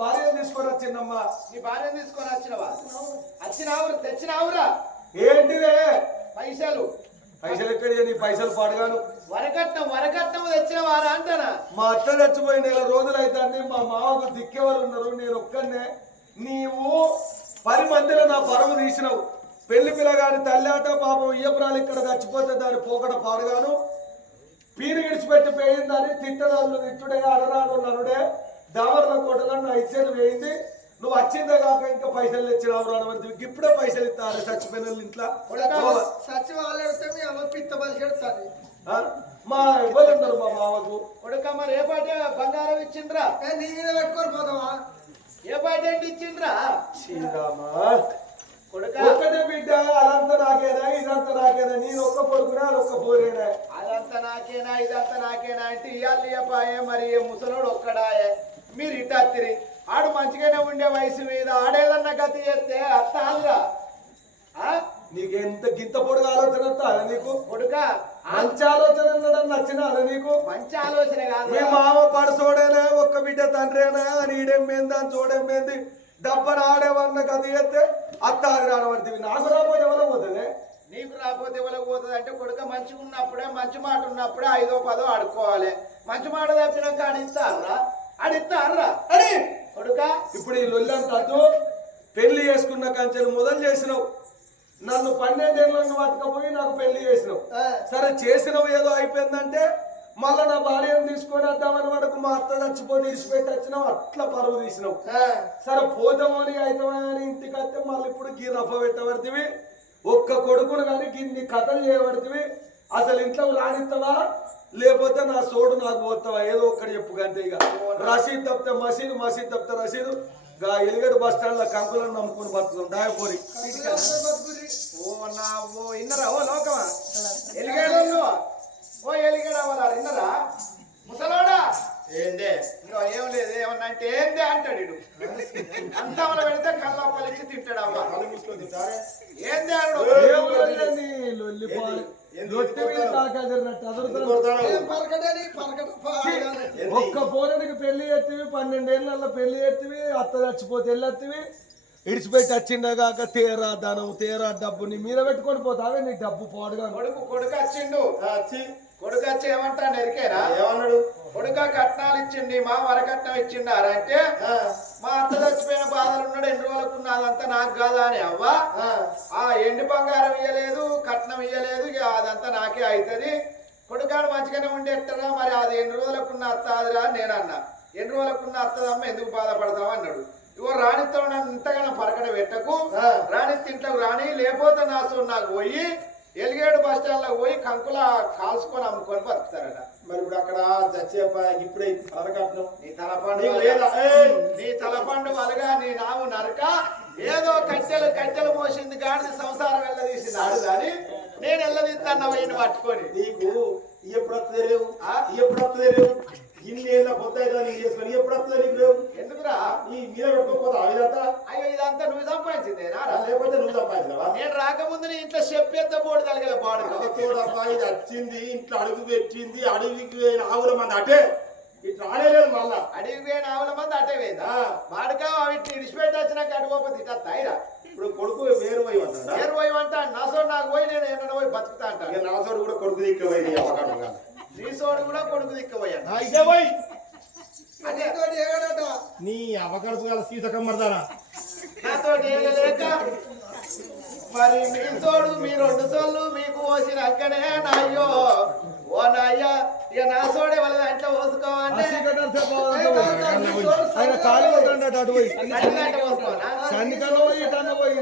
భార్యను తీసుకొని వచ్చిందమ్మా. నీ భార్యను తీసుకొని వచ్చినావు తెచ్చినావురా? ఏంటిదే పైసలు? పైసలు ఎక్కడ? నీ పైసలు పాడుగాను. వరకట్నం తెచ్చినవారా అంటానా? మా అత్త చచ్చిపోయి 4 రోజులు అవుతుంది. మా మామకు దిక్కేవారు ఉన్నారు, నేను ఒక్కనే. నీవు 10 మందిలో నా పరువు తీసినావు. పెళ్లి పిల్లగాని తల్లాట పాపం ఇయ్యపురాలు ఇక్కడ చచ్చిపోతే దాని పోకడ పాడుగాను. పీరు విడిచిపెట్టి పోయిందని తిట్టడాలు తిట్టుడే, అడరాడు నరుడే, దావర్ల కోటలో నా ఇచ్చేది వేయింది. నువ్వు వచ్చిందే కాక ఇంకా పైసలు తెచ్చినావు రావడం. ఇప్పుడే పైసలు ఇస్తారు చచ్చిపోయిన ఇంట్లో. మా ఇవ్వలేరు మా మామకు. కొడుక మరి ఏ పాట బంగారం ఇచ్చిండ్రా? నీ మీద పెట్టుకొని పోతావా? ఏ పాట ఏంటి ఇచ్చిండ్రా? శ్రీరామా ఒక్కటే బిడ్డ, అదంతా నాకేనా ఇదంతా నాకేనా? నేను ఒక్క పొడుకునా ఒక్క పోరేనా? అదంతా నాకేనా ఇదంతా నాకేనా అంటే ఇయాలి అబ్బాయే మరి ముసలోడు ఒక్కడాయే. మీరు ఇట్టత్తిరి ఆడు మంచిగానే ఉండే వయసు మీద ఆడేదన్నా గతి చేస్తే అత్తాలుగా. నీకెంత గింత పొడుగు ఆలోచన వస్తా నీకు? కొడుక మంచి ఆలోచన నచ్చినా నీకు? మంచి ఆలోచన కాదు. మీ మామ పడసోడేనా ఒక్క బిడ్డ తండ్రేనా? నీడేమేంది అని చూడేమేంది? డబ్బన ఆడేవన్న గది చేస్తే అత్త అది రానబడుతుంది. నాకు రాకపోతే ఎవరో పోతుంది. నీకు రాకపోతే ఎవరికి పోతుంది అంటే కొడుక మంచిగా ఉన్నప్పుడే మంచి మాట ఉన్నప్పుడే 5ో 10ో ఆడుకోవాలి. మంచి మాట తప్పినాక ఆడిస్తారా? అడి కొడుక ఇప్పుడు ఈ లొల్లంతా పెళ్లి చేసుకున్న కంచెలు మొదలు చేసినావు. నన్ను 12 ఏళ్ళను పట్టుకపోయి నాకు పెళ్లి చేసినావు. సరే చేసినవు ఏదో అయిపోయిందంటే మళ్ళా నా భార్యను తీసుకొని వద్దామని వరకు మా అత్త చచ్చిపోతే ఇడిచిపెట్టి వచ్చినావు. అట్లా పరువు తీసినావు. సరే పోతామని అయితమని ఇంటికి వస్తే మళ్ళీ ఇప్పుడు గీ రఫ పెట్టబడితివి. ఒక్క కొడుకును కానీ గిన్ని కథలు చేయబడితివి. అసలు ఇంట్లో రానిస్తావా లేకపోతే నా సోడు నాకు పోతావా? ఏదో ఒక్కటి చెప్పు కంటే. ఇక రసీదు తప్పితే మసీదు, మసీదు తప్పితే రసీదు. ఎలిగేడు బస్ స్టాండ్ లో కంకులను నమ్ముకుని బతుకుతాం దాయపోరి. ఇన్నరా ఓ లోకమా? ఎలిగేడు ఓ ఎలిగేడు అవ్వాలా? ఇన్నరా ముసలోడా? ఏందే ఏం లేదు ఏమన్నా అంటే ఏందే అంటాడు. అంతా మన పెడితే కల్లా పలిచి తింటాడు. అవ్వ ఏందే అన్నాడు. ఒక్క పోరానికి పెళ్లి ఎత్తివి, 12 ఏళ్ళ పెళ్లి ఎత్తివి, అత్త చచ్చిపోతే వెళ్ళొత్తివి. ఇడిచిపెట్టి వచ్చిండే కాక తేరా ధనం తేరా డబ్బు నీ మీద పెట్టుకొని పోతావే. నీ డబ్బు పోడుగా కొడుకు వచ్చిండు. కొడుకు వచ్చి ఏమంటాడు ఎరికేనా? ఏమన్నాడు? కొడుక కట్నాలు ఇచ్చిండి మా వరకట్నం ఇచ్చిండారంటే మా అత్త చచ్చిపోయిన బాధలు ఉన్నాడు. 2 రోజులకు ఉన్నదంతా నాకు కాదా అని. అవ్వ ఆ ఎండి బంగారం ఇయ్యలేదు, కట్నం ఇయ్యలేదు, అదంతా నాకే అవుతుంది. కొడుకాడు మంచిగానే ఉండేట్టరా మరి అది 2 రోజులకున్న అత్త అదిరా అని నేను అన్నా. 2 రోజులకున్న అత్తదమ్మ ఎందుకు బాధపడతావు అన్నాడు. ఇవో రాణితో నన్ను ఇంతగానో పరకడ పెట్టకు, రాణి తింట్లకు రాని లేకపోతే నా సో నాకు పోయి ఎలిగేడు బస్ స్టాండ్ లో పోయి కంకుల కాల్చుకొని అమ్ముకొని బతుకుతారట. మరి ఇప్పుడు అక్కడ చచ్చేపా ఇప్పుడే తలకట్నం నీ తలపండు నీ తలపండు వలగా నీ నావు నరక ఏదో కట్టెలు మోసింది కానీ సంసారం వెళ్ళదీసింది ఆడు కానీ నేను వెళ్ళదీస్తాన్న పోయిన పట్టుకొని. నీకు ఎప్పుడు వస్తలేవు ఇన్ని ఏళ్ళ పొద్దు చేసుకొని ఎప్పుడు వస్తలేదు నీకు లేవు. ఎందుకురా నీ మీద పెట్టుకోపోతా ఇదంతా? అయ్యో ఇదంతా నువ్వు సంపాదించిందేనా? లేకపోతే నువ్వు సంపాదించినావా? నేను రాకముందు నీ ఇంట్లో చెప్పేద్ద బోర్డు తలగల బాడు తోడమ్మా ఇది వచ్చింది ఇంట్లో అడుగు పెట్టింది. అడవికి పోయిన ఆవుల మంది అటే ఇట్లా రాలేదు. మళ్ళా అడవికి పోయిన ఆవుల మంది అటే పోయిందా? వాడుకా ఇట్లా ఇడిచిపెట్టి వచ్చినాక అడుగుపోతే ఇట్లా తాయిరా. ఇప్పుడు కొడుకు వేరు పోయి అంటాడు. వేరు పోయి అంటా నా సోడు నాకు పోయి నేను ఎన్న పోయి బతుకుతా అంటాను. నా సోడు కూడా కొడుకు దిక్కుపోయింది. నీ సోడు కూడా కొడుకు దిక్కుపోయాను. నీ అవకడుపు కాదు సీతకం మరదానా నాతో ఏగలేక మరి మీ తోడు మీ 2 సోళ్ళు మీకు పోసిన అక్కడే నాయ్యో ఓ నాయ్య. ఇక నా సోడే వాళ్ళ దాంట్లో పోసుకోవాలి.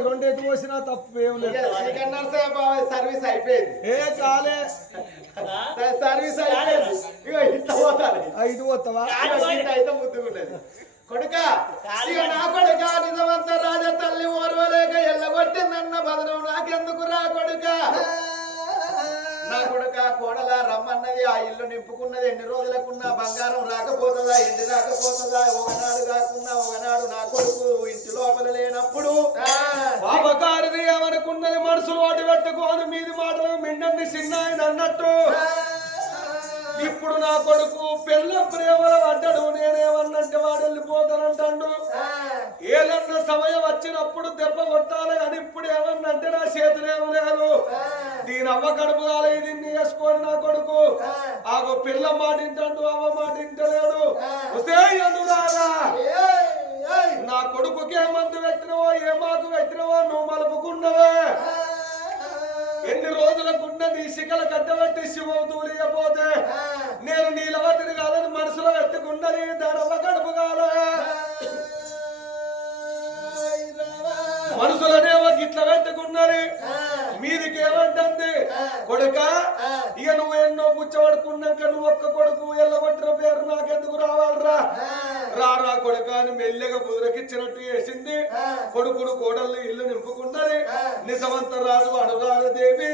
రెండెట్టు పోసినా తప్పు ఏం లేదు. సర్వీస్ అయిపోయింది. సర్వీస్ అయిపోయింది. ఇక ఇట్లా పోతాను. 5 పోతావా? అయితే ముద్దుకుంటది. కొడుక ఇక నా కొడుక నిజమంతా రాజా తల్లి ఓర్వలేక ఎల్లగొట్టిందన్న బదనం నాకెందుకు రా కొడుక? నా కొడుక కోడల రమ్మన్నది ఆ ఇల్లు నింపుకున్నది. 2 రోజులకున్న బంగారం రాకపోతుందా? ఎండి రాకపోతుందా? ఒకనాడు కాకున్నా ఒకనాడు నా కొడుకు ఇంటి లోపల లేనప్పుడు పాపకారిని ఏమనుకున్నది మనసులు వాటి పెట్టుకోని మీది మాటలు మిండంది చిన్నాయన అన్నట్టు. ఇప్పుడు నా కొడుకు పిల్ల ప్రేమల పడ్డాడు. నేనేమన్నంటే వాడు వెళ్ళిపోతానంటాడు. ఏలన్న సమయం వచ్చినప్పుడు దెబ్బ కొట్టాలి అని ఇప్పుడు ఏమన్నంటే నా చేతులేమో లేదు. దీని అవ్వ కడుపు కాలే దీన్ని వేసుకొని నా కొడుకు ఆగో పిల్ల మాట ఇంటాడు అవ్వ మాట ఇంటలేడు. అనురారా నా కొడుకుకి ఏ మందు పెట్టినవో ఏ మాకు పెట్టినవో నువ్వు మలుపుకున్నవే. ఎన్ని రోజులకున్న నీ శిఖల కట్టబట్టి శివం తూలియపోతే నేను నీలవతిని కాదని మనసులో పెట్టుకున్నది దానవ్వ కడుపు కాలే. మనుషులనేమో గిట్ల పెట్టుకున్నది మీదికి ఏమంటుంది కొడుక ఇక నువ్వు ఎన్నో పుచ్చబడుకున్నాక నువ్వు ఒక్క కొడుకు ఎల్లగొట్టిన పేరు నాకెందుకు రావాలరా రారా కొడుక అని మెల్లగా బుదురకిచ్చినట్టు వేసింది. కొడుకుడు కోడళ్ళు ఇల్లు నింపుకున్నది. నిజమంత రాజు అనురాధదేవి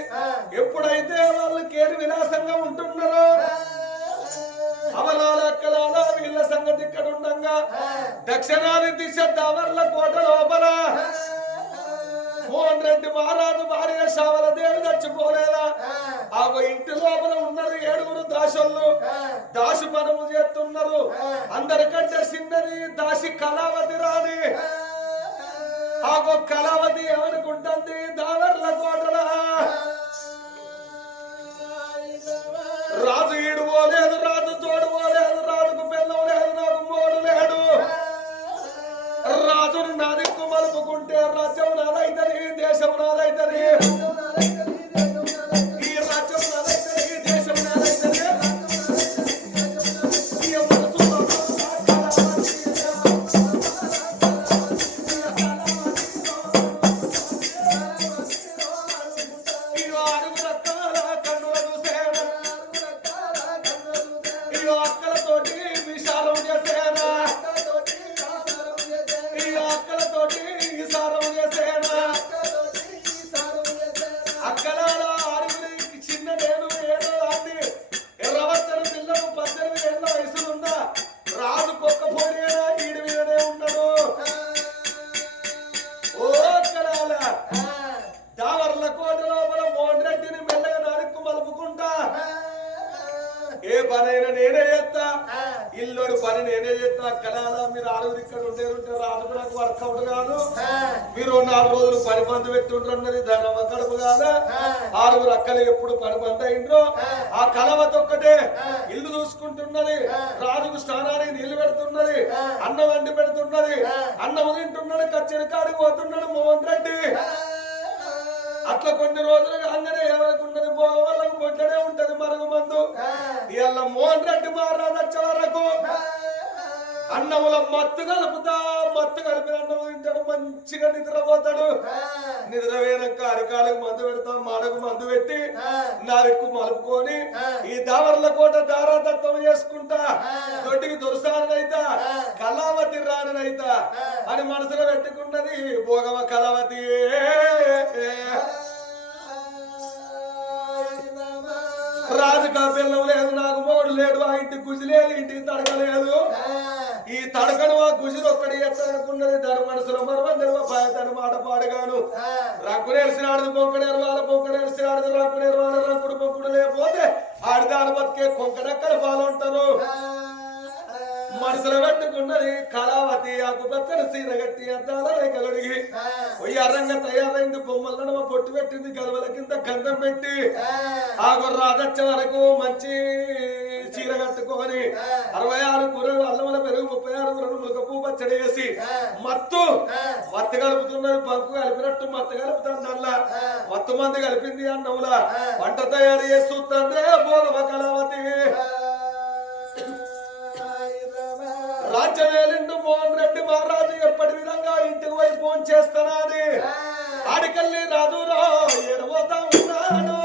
ఎప్పుడైతే వాళ్ళు కేరు విలాసంగా ఉంటున్నారో అవలాల అక్కలాల వీళ్ళ సంగతి ఇక్కడ ఉండగా దక్షిణాది దిశ దావర్ల కోట లోపల మోహన్ రెడ్డి మహారాజు భార్య శావల దేవి చచ్చిపోలేదా ఆగో ఇంటి లోపల ఉన్నారు 7 దాసులు. దాసు పనము చేస్తున్నారు. అందరికంటే చిన్నది దాసి కళావతి రాని. ఆగో కళావతి ఎవరికుంటుంది దావర్ల కోటల రాజు ఈడు పోలేదు, రాజు తోడు పోలేదు, రాజుకు పిల్లం లేదు, నాకు మోడు లేడు. రాజును నా దిక్కు మలుపుకుంటే రాజ్యం నాదైతది, దేశం నాదైతది. ఈ రాజ్యం నాదైతది, దేశం నాదైతది. ఏ పనైనా నేనే చేస్తా, ఇల్లుడు పని నేనే చేస్తా. కళాలా మీరు 6 ఇక్కడ ఉండేరుంటే రాజు నాకు వర్కౌట్ కాదు. మీరు 4 రోజులు పని బంధు పెట్టుండ్రన్నది ధనవ కడుపు కాదా. 6 అక్కలు ఎప్పుడు పని బంద్ అయిండ్రో ఆ కలవత ఒక్కటే ఇల్లు చూసుకుంటున్నది. రాజుకు స్నానానికి నీళ్లు పెడుతున్నది, అన్నం వండి పెడుతున్నది, అన్నం తింటున్నాడు, కచ్చెరి కాడికి పోతున్నాడు మోహన్ రెడ్డి. అట్లా కొన్ని రోజులు కాగానే ఎవరికున్నది వాళ్ళకు బొట్టడే ఉంటది మరుగు మందు. ఇవాళ మోహన్ రెడ్డి మహారాజు వచ్చే వరకు అన్నముల మత్తు కలుపుతా, మత్తు కలిపిన అన్నం తింటాడు, మంచిగా నిద్రపోతాడు. నిద్రపోయినాక అరికాలకు మందు పెడతా, మాడకు మందు పెట్టి నారెక్కు మలుపుకొని ఈ దావర్ల కోట దారాదత్వం చేసుకుంటా, దొడ్డికి దొరసానైతా, కళావతి రానైతా అని మనసులో పెట్టుకున్నది భోగవ కళావతి. రాజు కాపెల్లం లేదు, నాకు మోడు లేడు, ఆ ఇంటికి గుజి లేదు, ఇంటికి తడకలేదు. ఈ తడకను ఆ గుజులు ఒక్కడి ఎత్తనుకున్నది. దాని మనసులో మరవందరు తన మాట పాడుగాను. రంకు నేర్చినాడు కొంకనేరు వాళ్ళ కొంక నేర్చినాడు, రంకు నేరు వాళ్ళ రంకుడు పొంకుడు లేకపోతే ఆడిదాని బతికే కొంకనెక్కలు పాలుంటారు. మనసులో పెట్టుకున్నది కళావతి. ఆకుపచ్చని సీర గట్టి అద్దాల రేఖలుడిగి ఒయ్యారంగా తయారైంది. బొమ్మలను పొట్టు పెట్టింది, గలవల కింద గంధం పెట్టి ఆగు రాదచ్చ వరకు మంచి చీర కట్టుకొని 66 కూరలు అల్లముల పెరుగు 36 కూరలు ములకపు పచ్చడి వేసి మత్తు కలుపుతున్నారు. బంకు కలిపినట్టు మత్తు కలుపుతుంది. అల్లా మత్తు మంది కలిపింది అన్నముల వంట తయారు చేస్తుంది భోగవ కళావతి. రాజ్యమేలిండు మోహన్ రెడ్డి మహారాజు ఎప్పటి విధంగా ఇంటికి పోయి ఫోన్ చేస్తున్నాడు. ఆడికెళ్ళి రాజురా ఎడబోతా ఉన్నాడు.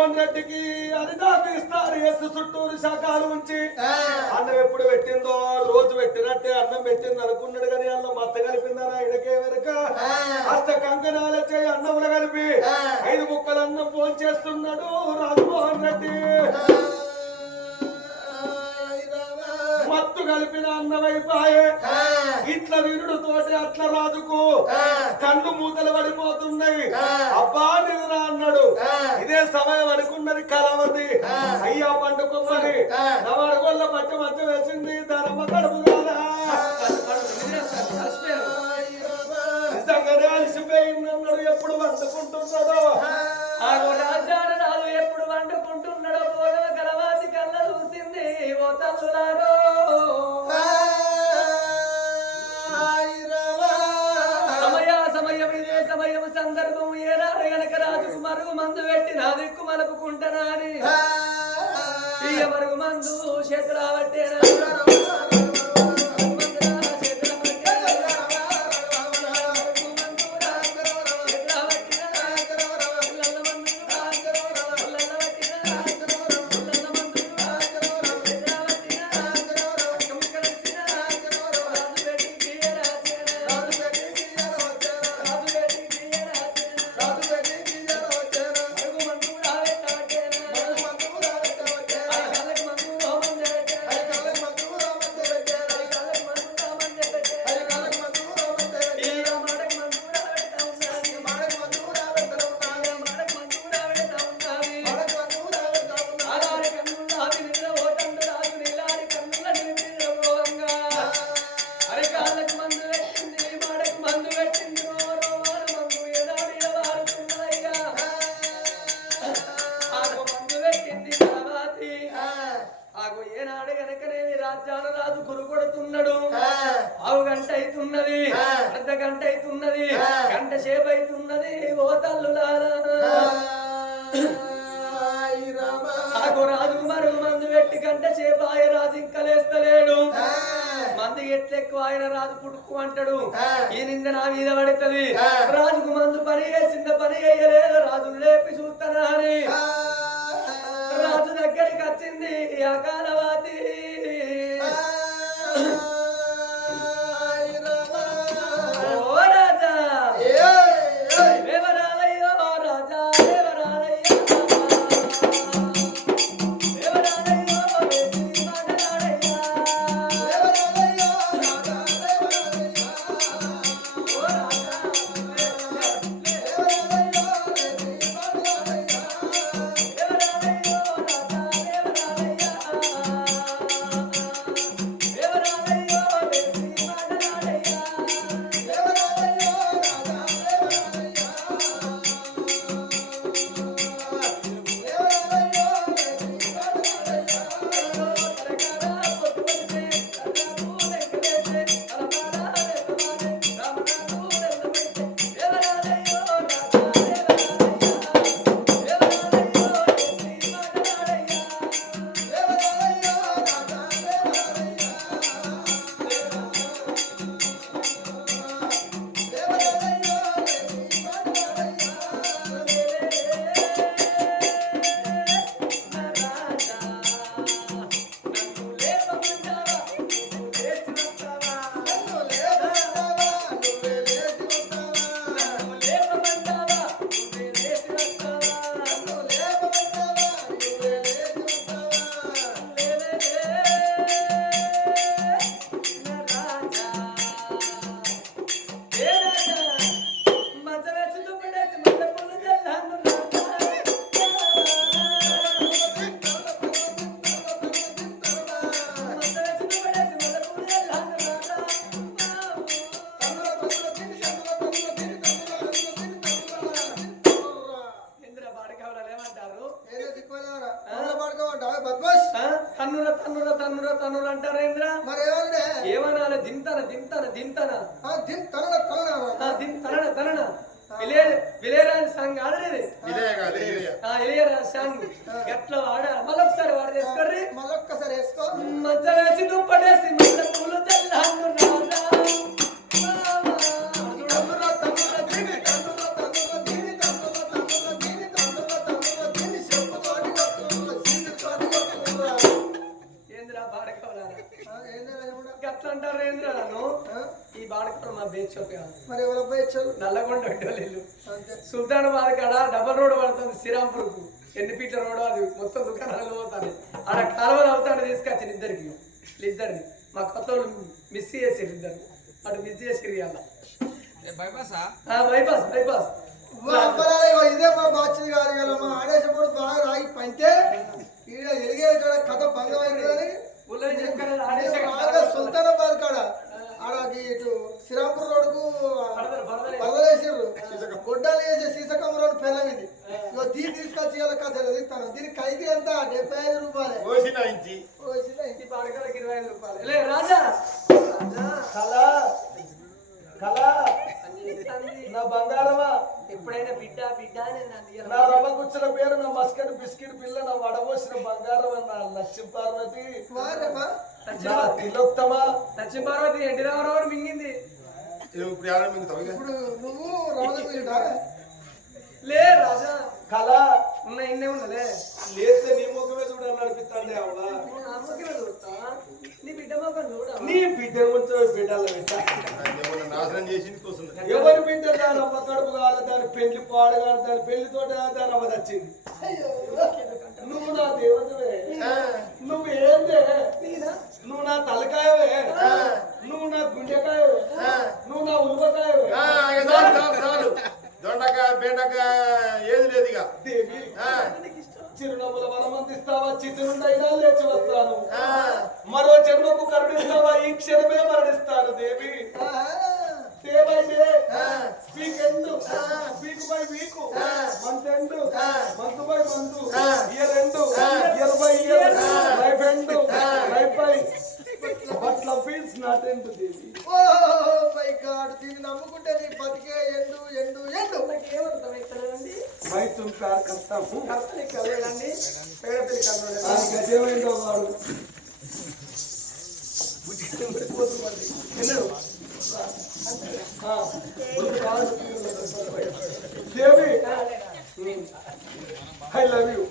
రాజమోహన్ రెడ్డికి అరిదాకు ఇస్తారు ఎస్ చుట్టూరు శాఖలు ఉంచి అన్నం ఎప్పుడు పెట్టిందో రోజు పెట్టినట్టే అన్నం పెట్టింది అనుకున్నాడు కానీ అన్నం మత్త కలిపిందని ఆయనకే వెనక అష్ట కంకణాలు చేయి అన్నంలో కలిపి 5 ముక్కలు అన్నం ఫోన్ చేస్తున్నాడు రాజమోహన్ రెడ్డి మత్తు కలిపిన అన్నమైపాయే ఇట్లా వినుడు తోటి అట్లా రాజుకు కళ్ళు మూతలు పడిపోతున్నాయి అబ్బా నిద్ర అన్నాడు ఇదే సమయం అనుకున్నది కలవది అయ్యా పండుకోమని నవాడుగొల్ల పట్టి మధ్య వేసింది ధర్మ కడుపు కాదా నిజంగానే అలసిపోయింది అన్నాడు ఎప్పుడు వండుకుంటున్నాడో రాజాను రాదు ఎప్పుడు వండుకుంటున్నాడో పోగల కలవాసి కళ్ళ చూసింది ఓ తల్లులారో సమయం ఇదే సమయం సందర్భం ఏనాడు గనక రాజుకు మరుగు మందు పెట్టి నా దిక్కు మలుపుకుంటానా అని ఇయ్య మరుగు మందు చేతురాబట్టేనా రాజు కురుకొడుతున్నాడు ఆవు గంట అవుతున్నది అర్ధ గంట అవుతున్నది గంట సేపు అవుతున్నది ఓ తల్లులారా రాజు మరుగు మందు పెట్టి గంట సేపు ఆయన రాజు ఇంకా లేస్తలేడు మంది ఎట్లెక్కువ ఆయన రాజు పుట్టుకు అంటాడు ఈ నింద నా మీద పడుతుంది రాజుకు మందు పని చేసింద పని చేయలేదు రాజు లేపి చూస్తానా అని రాజు దగ్గరికి వచ్చింది అకాలవాతి ఓ రాజా దేవరాలయ్యో రాజా దేవరాలయ్యో దేవరాలయ్యో వేసి మాటలాడయ్యా దేవరాలయ్యో రాజా దేవరాలయ్యో ఓ రాజా దేవరాలయ్యో వేసి మాటలాడయ్యా దేవరాలయ్యో రాజా దేవరాలయ్యా తన్నులు అంటారేంద్ర ఏమనాలి దింతన దింతన దింతన తనన తనన విలేరాజు సాంగ్ ఆడలేదు ఇలియరాజు సాంగ్ ఎట్లా ఆడాలి మళ్ళొకసారి వాడు చేసుకోర్రి మళ్ళొక్కసారి వేసుకో మధ్య వేసి దుప్పడేసి మధ్య పూలు తెల్లాను రాజా దీని బాడకప్పుడు మా బేచోక మరి ఎవరు అబ్బాయి ఇచ్చారు నల్లగొండ ఇల్లు అంతే సుల్తానాబాద్ కాడ డబల్ రోడ్ పడుతుంది శ్రీరాంపూర్కు ఎన్ని ఫీట్ల రోడ్ అది మొత్తం దుకాణాలు పోతాను ఆడ కాలువలు అవుతాడు తీసుకొచ్చింది ఇద్దరిని మా కొత్త వాళ్ళు మిస్ చేసారు ఇద్దరు అటు మిస్ చేసి బైపాస్ ఇదే మా బాధ్యత కాదు కదా మా ఆడేసేప్పుడు బాగా రాగి పంటే ఈడ ఎరిగే కాడ కథ భంగం అయిందని సుల్తానాబాద్ కాడ ఆడ ఇటు శ్రీరాంపూర్ రోడ్కు పదలేసారు గొడ్డాలు వేసే సీసకం రోడ్ పెళ్ళం ఇది ఇగో దీన్ని తీసుకొచ్చి ఇలా కథ తీస్తాను దీనికి ఖైదీ ఎంత 75 రూపాయలు కోసిన ఇంచి ఇంటి పాడకలకు 25 రూపాయలు లే రాజా కళా కళా నా బంగారమా ఎప్పుడైనా బిడ్డ అని నా రవ్వ కూర్చున్న పేరు నా మస్కట్ బిస్కెట్ పిల్ల నా వడబోసిన బంగారం నా లక్ష్యం పార్వతి నా తిలోత్తమా లక్ష్మీ పార్వతి ఎన్టీ రామారావు మింగింది ఇప్పుడు ఎవరైనా మింగుతావు ఇక? ఇప్పుడు నువ్వు రమణ లే రాజా కళ ఉన్న ఇన్నే ఉన్నలే లేస్తే నీ ముఖమే చూడాలని నడిపిస్తాండి ఆవిడ నా ముఖమే చూస్తా నీ బిడ్డ ముఖం చూడ నీ బిడ్డ ముంచో బిడ్డల ఏమన్నా నాశనం చేసింది తోస్తుంది ఎవరి బిడ్డ దాని అమ్మ కడుపు కావాలి దాని పెళ్లి పాడు కానీ దాని పెళ్లితో దాని అమ్మ వచ్చింది నువ్వు నా దేవతవే నువ్వేందే నువ్వు నా తలకాయవే నువ్వు నా గుండెకాయవే నువ్వు నా ఉల్వకాయవే దొండకాయ బెండకాయ ఏది లేదు ఇక దేవి చిరునవ్వుల వరమందిస్తావా చిత్తునుండైనా లేచి వస్తాను మరో జన్మకు కరుణిస్తావా ఈ క్షణమే మరణిస్తాను దేవి day by day week end week by week month end month by month year end year by year life end life by but love is not end దేవి ఓ మై గాడ్ దీన్ని నమ్ముకుంటే నీ బతికే ఎండు నాకేమర్థమవుతుందండి my Tum Pyaar కర్తా who కర్తని కలగండి Pedapalli కలగండి ఆ గజేమైందో వాడు దేవి I love you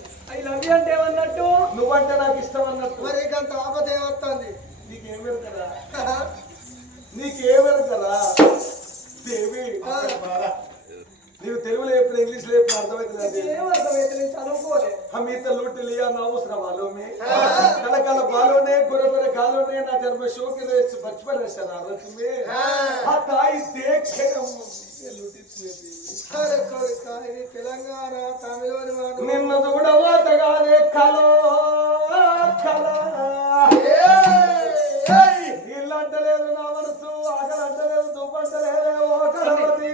అంటే ఏమన్నట్టు నువ్వంటే నాకు ఇష్టం అన్నట్టు మరి అంత ఆపద ఏమవుతుంది నీకేమెరకరా దేవి నీకు తెలుగులో ఎప్పుడు ఇంగ్లీష్ లో ఎప్పుడు అర్థమవుతుంది ఏమర్థమైతే నేను చదువుకోలే हम इतना लूट लिया नामुस वालों में कल कल बालों ने गोरे गोरे गालों ने ना जन्म शो के बचपन है शरारत में हताई देख के ये लूटी అరే కొడుక ఇది తెలంగాణ తమిళోని వాడు నిన్ను చూడబోతగానే కలో కలా ఇల్లంటలేదు నా మనసు ఆకలంటలేదు దుబ్బంటలేదు ఓ కలవతి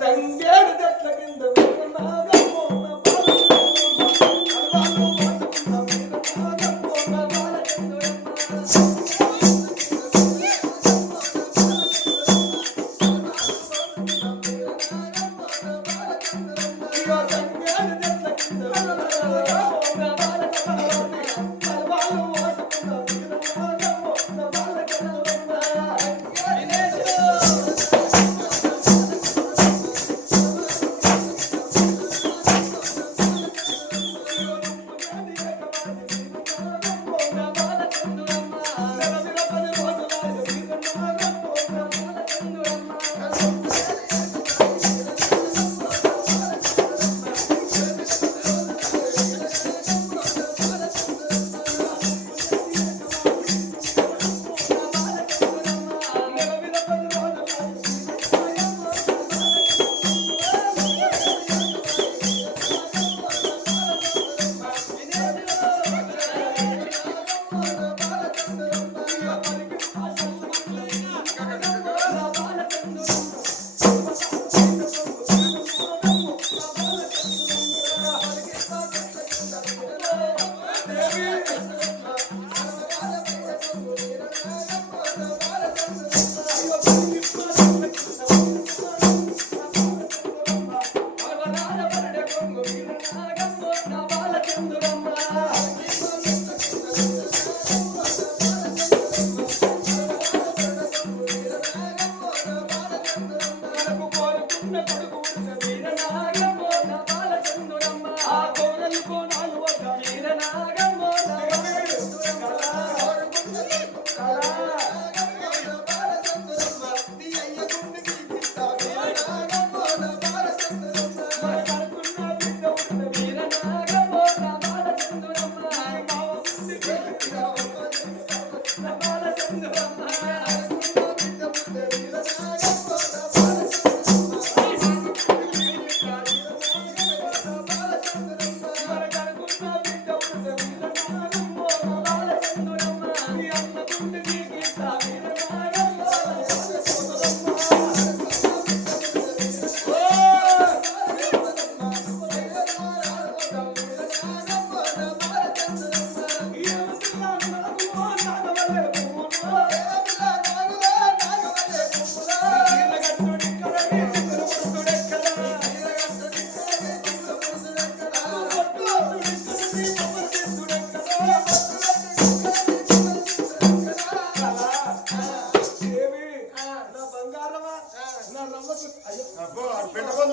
తంగేడు చెట్ల కింద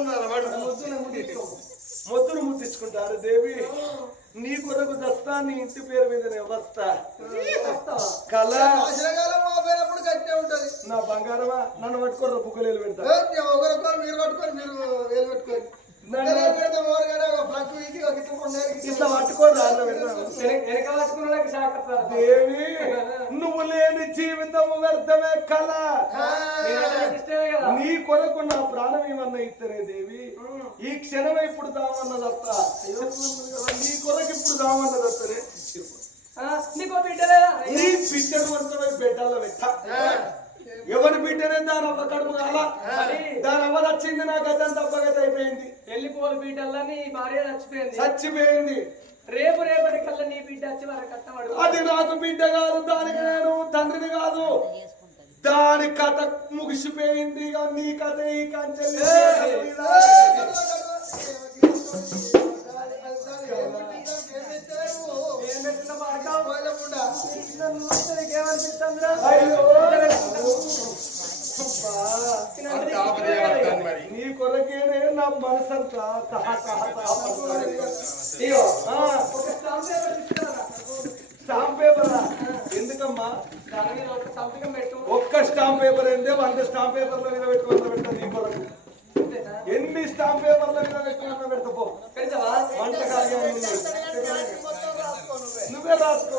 ఉన్నారా వాడు? మొద్దును ముద్దించుకుంటారు దేవి. నీ కొరకు దస్తా, నీ ఇంటి పేరు మీద వస్తా. కళ ఆశ్రయకాలం మోపోయినప్పుడు గట్టే ఉంటది. నా బంగారమా, నన్ను పట్టుకోరు బుక్కలేలు పెడతా. ఒకరికొకరు మీరు పట్టుకొని మీరు వేలు పెట్టుకొని ఇట్లా పట్టుకోరు దేవి. నువ్వు లేని జీవితం వ్యర్థమే కళ. నీ కొరకు నా ప్రాణం ఏమన్నా ఇస్తరే దేవి. ఈ క్షణమే ఇప్పుడు దామన్నదత్త. నీ కొరకు ఇప్పుడు దామన్నదత్తనే. నీకో బిడ్డలే నీ బిడ్డను అంతమై బిడ్డల్లో పెట్ట. ఎవరి బిడ్డనే దాని అవ్వ కడుపు కాల. దాని అవ్వ నచ్చింది, నాకు అదంతా అవ్వగత అయిపోయింది. వెళ్ళిపోలు బిడ్డల్లా నీ భార్య చచ్చిపోయింది. చచ్చిపోయింది. రేపటి కల్లా నీ బిడ్డ వచ్చి వారి కట్టవాడు. అది నాకు బిడ్డ కాదు, దానికి నేను తండ్రిని కాదు. దాని కథ ముగిసిపోయింది. ఇక నీ కథ ఈ కంచెలు. నీ కొరకేనే నా మనసంతా స్టాంప్ పేపరా? ఎందుకమ్మా? సంతకం పెట్టు. ఒక్క స్టాంప్ పేపర్ ఏందే 100 స్టాంప్ పేపర్ల మీద పెట్టుకున్నా పెడతా. నీ కొరకు ఎన్ని స్టాంప్ పేపర్ల మీద పెట్టుకున్నా పెడతా. పో వంట నువ్వే రాసుకో.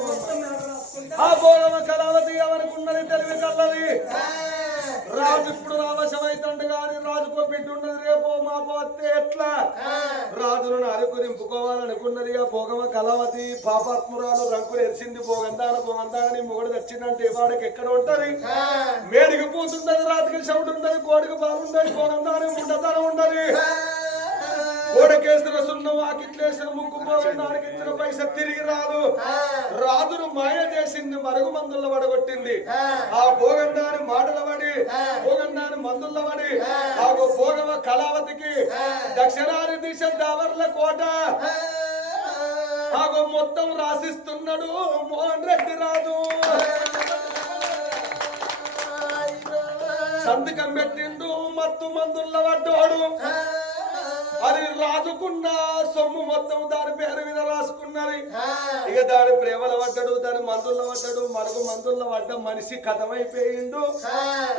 ఆ భోగమ కళావతి ఎవరికున్నది తెలివి కల్లది. రాజు ఇప్పుడు రావశమైతుండు గాని రాజుకో బిడ్డ ఉన్నది. రేపో మా పోతే ఎట్లా? రాజులను అరుకు నింపుకోవాలనుకున్నది ఆ భోగమ కళావతి. పాపాత్మురాలు రంకులు ఎరిసింది. భోగందాని మొగుడు తెచ్చిందంటే వాడికి ఎక్కడ ఉంటది? మేడికి పూతుంటది, రాతికి చెవుడు ఉండదు, కోడికి బాగుండదు, భోగందాని ఉండదనం ఉండదు. గోడకేసిన సున్న వాకిట్లేసిన ముక్కు పోగందానికి ఇచ్చిన పైస తిరిగి రాదు. రాజును మాయ చేసింది, మరుగు మందుల వడగొట్టింది. ఆ భోగందాని మాటల పడి, భోగందాని మందుల పడి ఆ భోగమ కళావతికి దక్షిణాది దిశ దావర్ల కోట ఆగో మొత్తం రాసిస్తున్నాడు మోహన్ రెడ్డి రాజు. సంతకం పెట్టిండు, మత్తు మందుల పడ్డాడు. అది రాజుకున్న సొమ్ము మొత్తం దాని పేరు మీద రాసుకున్నది. ఇక దాని ప్రేమల పడ్డాడు, దాని మందుల్లో పడ్డాడు. మరుగు మందుల్లో పడ్డ మనిషి కథమైపోయిండు.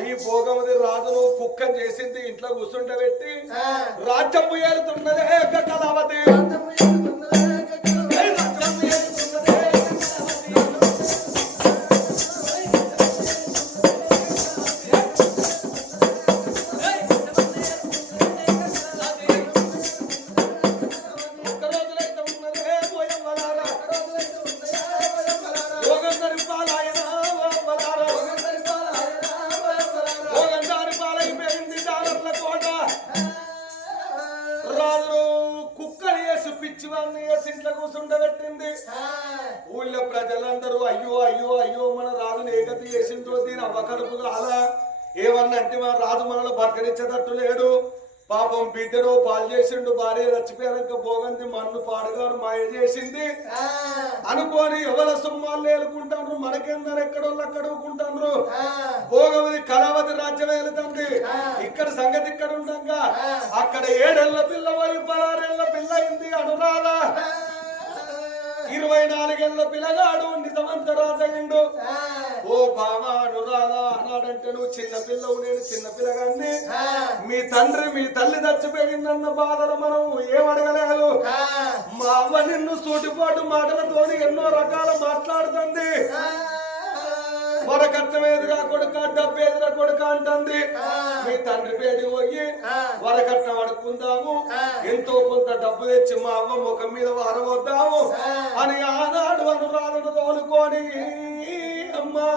ఈ భోగమది రాజును కుక్కం చేసింది, ఇంట్లో కూర్చుండబెట్టి రాజ్యం ఏరుతున్నదే కళావతి. ఊళ్ళో ప్రజలందరూ అయ్యో అయ్యో అయ్యో మన రాజును ఏకతి చేసిందో దీని అవ్వకడుపు అలా ఏమన్నా అంటే మన రాజు మనలో బతకనిచ్చేటట్టు లేడు. పాపం బిడ్డను పాలు చేసిండు, భార్య చచ్చిపోయాక భోగంతి మన్ను పాడుగాను మాయ చేసింది అనుకోని ఎవరి సొమ్మాలు ఏలుకుంటారు. మనకెందరు ఎక్కడోళ్ళు అక్కడుకుంటారు. భోగవతి కళావతి రాజ్యం వెళుతుంది. ఇక్కడ సంగతి ఇక్కడ ఉండగా అక్కడ 7 ఏళ్ల పిల్ల పోయి 16 ఏళ్ల పిల్ల అయింది అనురాధ. 24 ఏళ్ల పిల్లగాడు నిజమంత రాజయ్యండు. ఓ బామా అనురాధ అన్నాడంటే నువ్వు చిన్న పిల్లవు, నేను చిన్న పిల్లగాన్ని. మీ తండ్రి మీ తల్లి చచ్చిపోయిందన్న బాధలు మనం ఏమడగలేదు. మా అవ్వ నిన్ను సూటిపాటు మాటలతోని ఎన్నో రకాల మాట్లాడుతుంది. వరకట్నమేదిరా కొడుక, డబ్బేదిరా కొడుక అంటుంది. మీ తండ్రి పేరు పోయి వరకట్నం అడుక్కుందాము, ఎంతో కొంత డబ్బు తెచ్చి మా అవ్వ ముఖం మీద వారవద్దాము అని ఆనాడు అనురాధను తోలుకొని అమ్మా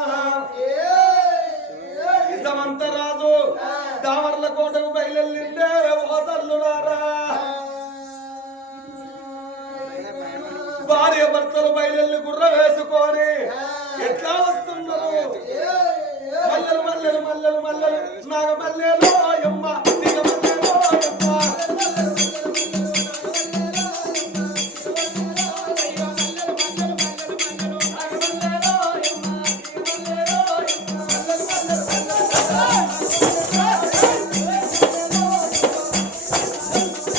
నిజమంత రాజు దావర్ల కోటకు బయలుండే ఓదర్లున్నారా. భార్య భర్తలు బయలు గుర్ర వేసుకొని ఎట్లా వస్తున్నారు? మల్లెలు మల్లెలు మల్లెలు మల్లెలు నాగ మల్లెలో అమ్మ దిగ మల్లెలో అమ్మ. ఆ